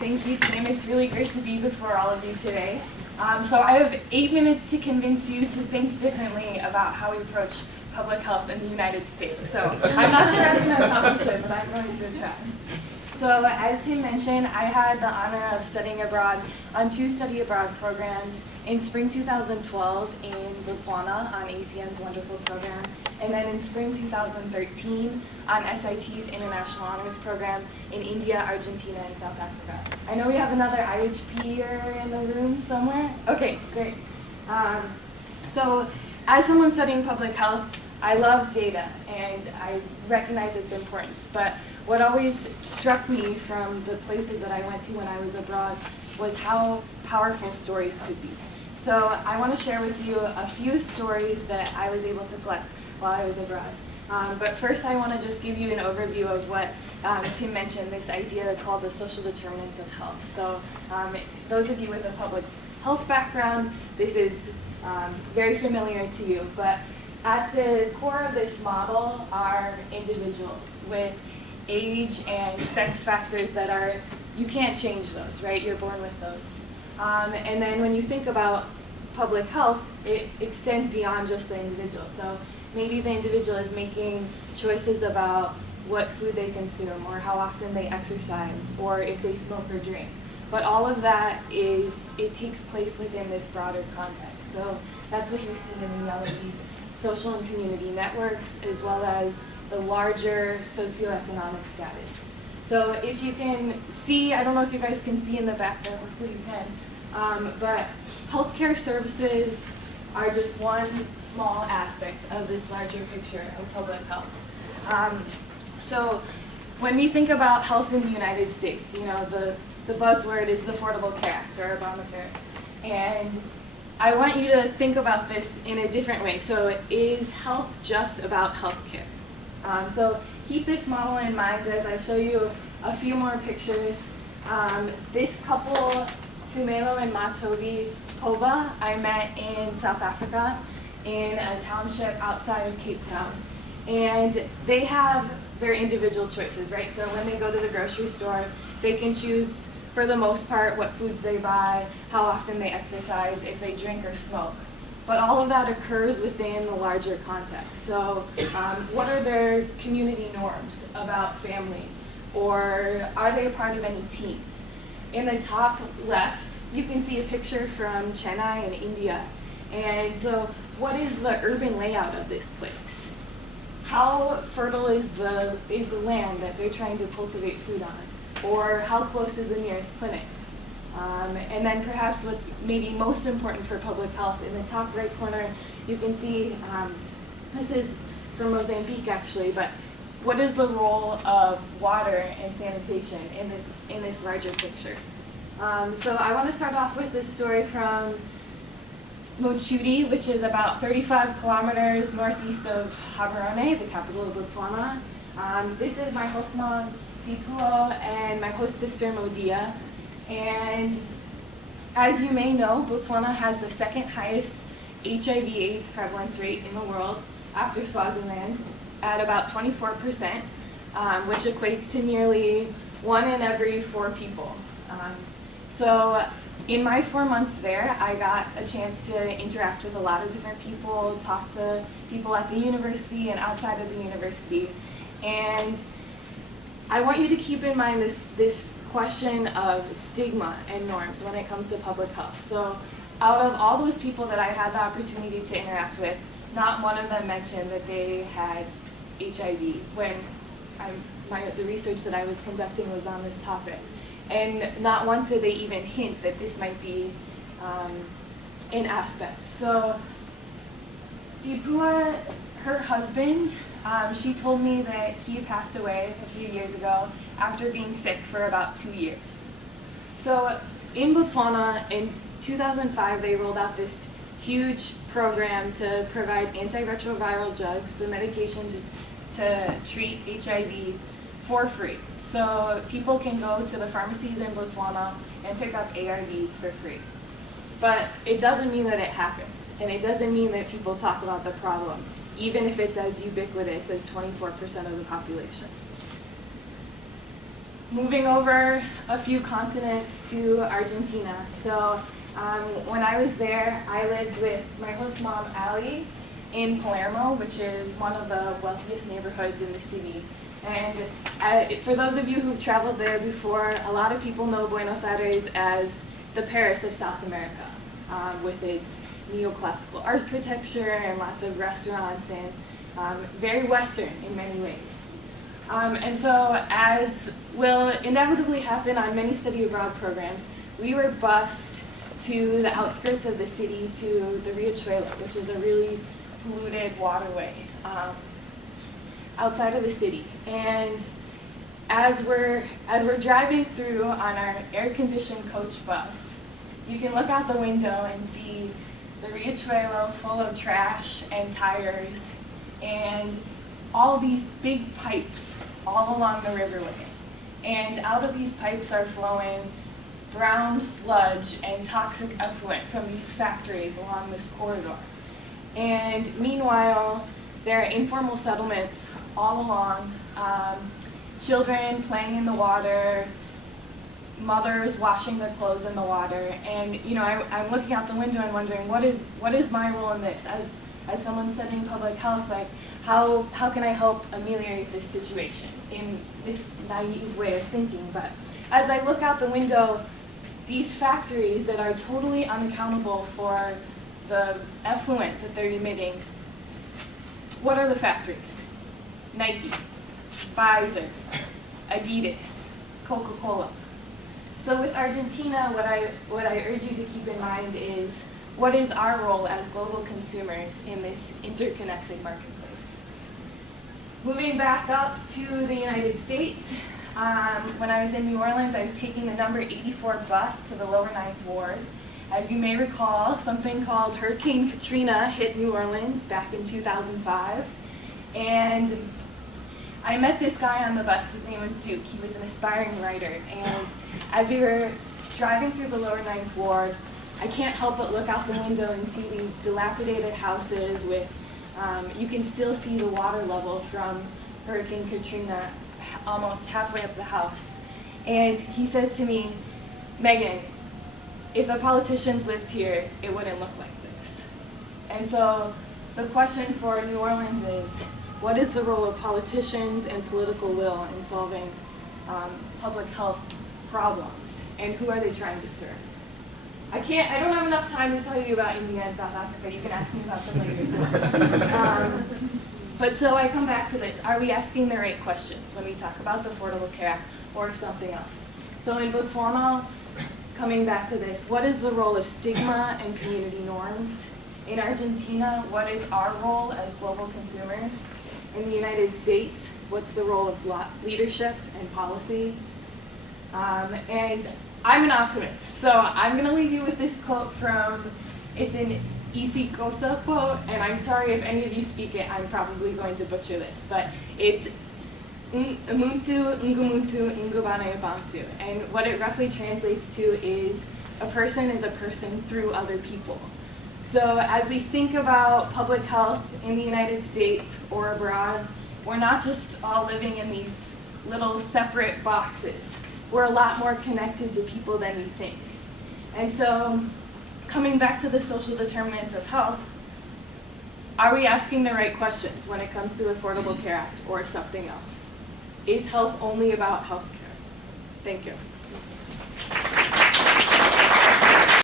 Thank you, Tim. It's really great to be before all of you today. So I have 8 minutes to convince you to think differently about how we approach public health in the United States. So I'm not sure I'm going to accomplish it, but I'm going to try. So as Tim mentioned, I had the honor of studying abroad on 2 study abroad programs in spring 2012 in Botswana on ACM's wonderful program, and then in spring 2013 on SIT's International Honors Program in India, Argentina, and South Africa. I know we have another IHPer in the room somewhere. Okay, great. So as someone studying public health, I love data and I recognize its importance, but what always struck me from the places that I went to when I was abroad was how powerful stories could be. So I want to share with you a few stories that I was able to collect while I was abroad. But first I want to just give you an overview of what Tim mentioned, this idea called the social determinants of health. So those of you with a public health background, this is very familiar to you, but at the core of this model are individuals with age and sex factors that are, you can't change those, right? You're born with those. And then when you think about public health, it extends beyond just the individual. So maybe the individual is making choices about what food they consume or how often they exercise or if they smoke or drink. But all of that it takes place within this broader context. So that's what you're seeing in all of these social and community networks, as well as the larger socioeconomic status. So if you can see, I don't know if you guys can see in the back there, hopefully you can, but healthcare services are just one small aspect of this larger picture of public health. So when we think about health in the United States, you know, the buzzword is the Affordable Care Act, or Obamacare. And I want you to think about this in a different way. So is health just about healthcare? So keep this model in mind as I show you a few more pictures. This couple, Tumelo and Matobi Koba, I met in South Africa in a township outside of Cape Town. And they have their individual choices, right? So when they go to the grocery store, they can choose, for the most part, what foods they buy, how often they exercise, if they drink or smoke. But all of that occurs within the larger context. So what are their community norms about family? Or are they a part of any teams? In the top left, you can see a picture from Chennai in India. And so what is the urban layout of this place? How fertile is the land that they're trying to cultivate food on? Or how close is the nearest clinic? And then perhaps what's maybe most important for public health, in the top right corner, you can see, this is from Mozambique actually, but what is the role of water and sanitation in this larger picture? So I want to start off with this story from Mochudi, which is about 35 kilometers northeast of Gaborone, the capital of Botswana. This is my host mom, Dipuo, and my host sister, Modia. And as you may know, Botswana has the second highest HIV/AIDS prevalence rate in the world after Swaziland at about 24%, which equates to nearly 1 in every 4 people. So in my 4 months there, I got a chance to interact with a lot of different people, talk to people at the university and outside of the university. And I want you to keep in mind this question of stigma and norms when it comes to public health. So out of all those people that I had the opportunity to interact with, not one of them mentioned that they had HIV when the research that I was conducting was on this topic. And not once did they even hint that this might be an aspect. So Dipua, her husband, she told me that he passed away a few years ago after being sick for about 2 years. So in Botswana, in 2005, they rolled out this huge program to provide antiretroviral drugs, the medication to treat HIV, for free. So people can go to the pharmacies in Botswana and pick up ARVs for free. But it doesn't mean that it happens, and it doesn't mean that people talk about the problem, even if it's as ubiquitous as 24% of the population. moving over a few continents to Argentina. So when I was there, I lived with my host mom, Allie, in Palermo, which is one of the wealthiest neighborhoods in the city. And for those of you who've traveled there before, a lot of people know Buenos Aires as the Paris of South America, with its neoclassical architecture and lots of restaurants and very Western in many ways. And so, as will inevitably happen on many study abroad programs, we were bused to the outskirts of the city to the Riachuelo, which is a really polluted waterway outside of the city. And as we're driving through on our air-conditioned coach bus, you can look out the window and see the Riachuelo full of trash and tires and all these big pipes all along the riverway. And out of these pipes are flowing brown sludge and toxic effluent from these factories along this corridor. And meanwhile, there are informal settlements all along, children playing in the water, mothers washing their clothes in the water. And I'm looking out the window and wondering, what is my role in this? As someone studying public health, like how can I help ameliorate this situation in this naive way of thinking? But as I look out the window, these factories that are totally unaccountable for the effluent that they're emitting, what are the factories? Nike, Pfizer, Adidas, Coca-Cola. So with Argentina, what I urge you to keep in mind is, what is our role as global consumers in this interconnected marketplace? Moving back up to the United States, when I was in New Orleans, I was taking the number 84 bus to the lower 9th Ward. As you may recall, something called Hurricane Katrina hit New Orleans back in 2005. And I met this guy on the bus. His name was Duke. He was an aspiring writer. And as we were driving through the lower 9th Ward, I can't help but look out the window and see these dilapidated houses with, you can still see the water level from Hurricane Katrina almost halfway up the house. And he says to me, Megan, if the politicians lived here, it wouldn't look like this. And so the question for New Orleans is, what is the role of politicians and political will in solving public health problems? And who are they trying to serve? I don't have enough time to tell you about India and South Africa. You can ask me about them later. But so I come back to this. Are we asking the right questions when we talk about the Affordable Care Act or something else? So in Botswana, coming back to this, what is the role of stigma and community norms? In Argentina, what is our role as global consumers? In the United States, what's the role of leadership and policy? And I'm an optimist, so I'm going to leave you with this quote it's an Isi Kosa quote, and I'm sorry if any of you speak it, I'm probably going to butcher this, but it's Umuntu, Ngumuntu, Ngubane Bantu. And what it roughly translates to is, a person is a person through other people. So as we think about public health in the United States or abroad, we're not just all living in these little separate boxes. We're a lot more connected to people than we think. And so, coming back to the social determinants of health, are we asking the right questions when it comes to the Affordable Care Act or something else? Is health only about health care? Thank you.